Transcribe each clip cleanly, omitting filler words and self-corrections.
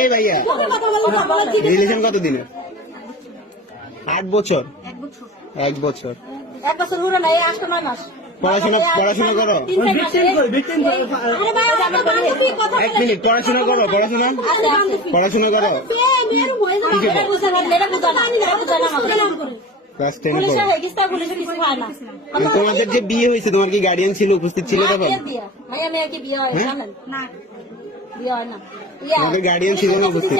এই ভাইয়া রিলেশন কত দিনের? 8 বছর। 1 বছর পুরো নাই, 8-9 মাস। পড়াশোনা করো? 1 মিনিট, পড়াশোনা করো? পড়াশোনা করো? ক্লাস 10 তোমাদের যে বিয়ে হয়েছে তোমার কি গার্ডিয়ান ছিল, উপস্থিত ছিল তখন? তোমাদের গার্ডিয়ান ছিল না উপস্থিত?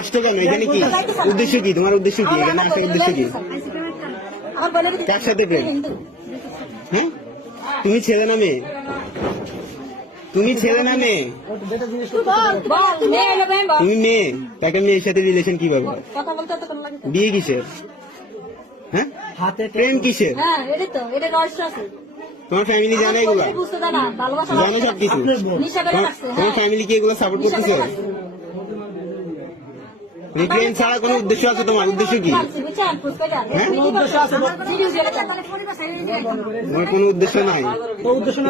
আসতো কেন এখানে? কি উদ্দেশ্য, কি তোমার উদ্দেশ্য কি এখানে আসার উদ্দেশ্য কি? কার সাথে প্রেম? হ্যাঁ, তুমি ছেলে না মেয়ে? তুমি ছেলে না মেয়ে? তুমি মেয়ে, তাকে মেয়ের সাথে রিলেশন কিভাবে? বিয়ে কিসের? হ্যাঁ, প্রেম কিসের? তোমার ফ্যামিলি জানে এগুলো? জানো সব কিছু? তোমার ফ্যামিলি কি এগুলো সাপোর্ট করতেছে? প্রেম ছাড়া কোনো উদ্দেশ্য আছে তোমার? উদ্দেশ্য কি? তোমার কোনো উদ্দেশ্য নাই?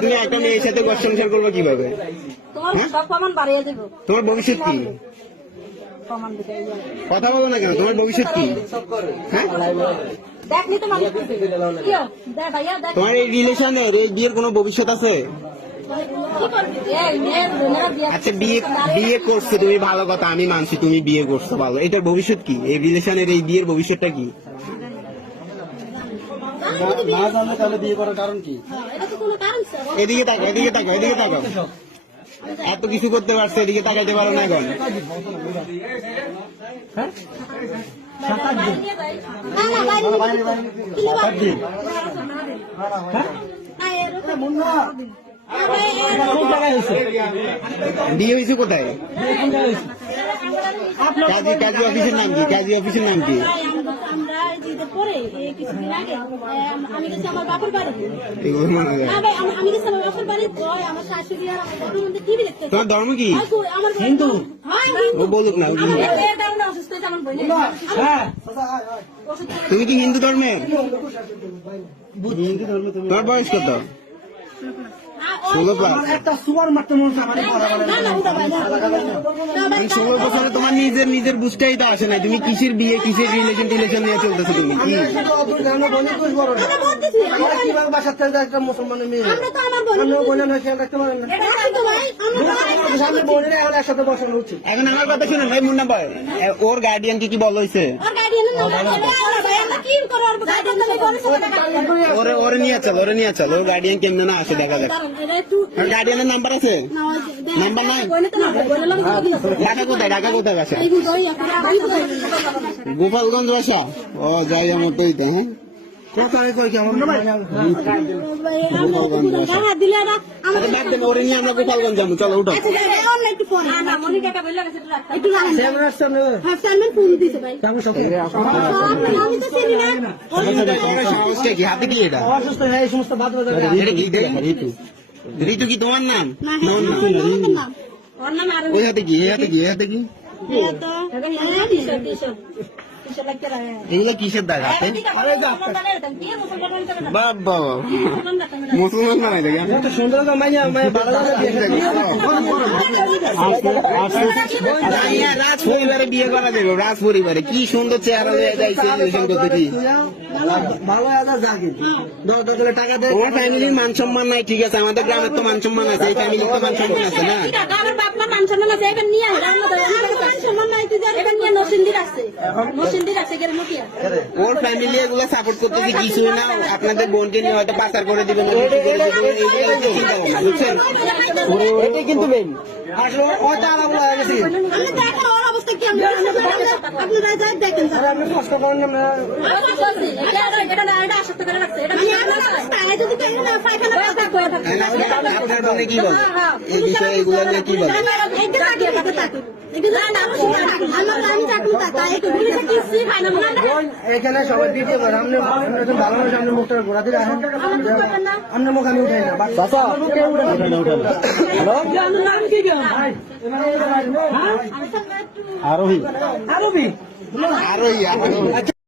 তুমি একটা মেয়ের সাথে ঘর সংসার করবে কিভাবে? তোমার ভবিষ্যৎ কি? কথা বলো না কেন? তোমার ভবিষ্যৎ কি? হ্যাঁ, তোমার এই রিলেশনের, এই বিয়ের কোনো ভবিষ্যৎ আছে? আচ্ছা, বিয়ে করছো তুমি, ভালো কথা, আমি মানছি তুমি বিয়ে করছো, ভালো। এটার ভবিষ্যৎ কি? এই রিলেশনের এই বিয়ের ভবিষ্যৎটা কি? তাহলে বিয়ে করার কারণ কি? এদিকে তাকাও, এদিকে তাকাও, এদিকে তাকাও। এত কিছু করতে পারছো, এদিকে তাকাইতে পারো না এখন? বিয়ে হয়েছে কোথায়? কাজী অফিসের নাম কি? কাজী অফিসের নাম কি? তোমার ধর্ম কি? হিন্দু। ও বলুক না। তুমি কি হিন্দু ধর্মের? তোমার বয়স কত? 16 প্লাস। 16 বছরে তোমার নিজের বুঝতেই তো আসে নাই। তুমি কিসের বিয়ে, কিসের রিলেশন নিয়ে চলতেছো? তুমি কি মুসলমানের মেয়ে এখন আমার কথা শুনেন ভাই, মুন্না ভাই, ওর গার্ডিয়ান কি বল হয়েছে? ওরে নিয়ে চল, ওর গার্ডিয়ান কেমন না আসে দেখা যাক। গার্ডিয়ানের নাম্বার আছে? নাম্বার নাই? ঢাকা কোথায় বাসা? গোপালগঞ্জ বাসা? ও যাই, আমার তো হ্যাঁ, ওরে নিয়ে আমরা গোপালগঞ্জ যাবো, চলো উঠো। হাতে কি এটা? ঋতু কি তোমার নাম? ওই হাতে কি? এই হাতে কি? এগুলো কিসের দাগ হাতে? বাবা, মুসলমান বানাই দেখে রাজ পরিবারে বিয়ে করা যাবে। রাজ পরিবারে কি সুন্দর চেহারা হয়ে যাইছে। তোমার ফ্যামিলির মান সম্মান নাই, ঠিক আছে, আমাদের গ্রামের তো মান সম্মান আছে, এই ফ্যামিলির তো মান সম্মান আছে না? ওর ফ্যামিলি এগুলো সাপোর্ট করতেছে কিছু না। আপনাদের বোনকে নিয়ে হয়তো পাচার করে দিবেন, বুঝছেন? এটাই কিন্তু মেন। আসলে ওইটা আলাদা হয়ে গেছে। কষ্ট করেন না, আপনার বোনে কি বলে এই বিষয়ে? এগুলো নিয়ে কি বলে? এখানে সবাই ভিডিও করে, আপনি ভালো মানুষ, আপনার মুখটা ঘোরা দিলে আপনার মুখ আমি উঠাই না। আরোহী।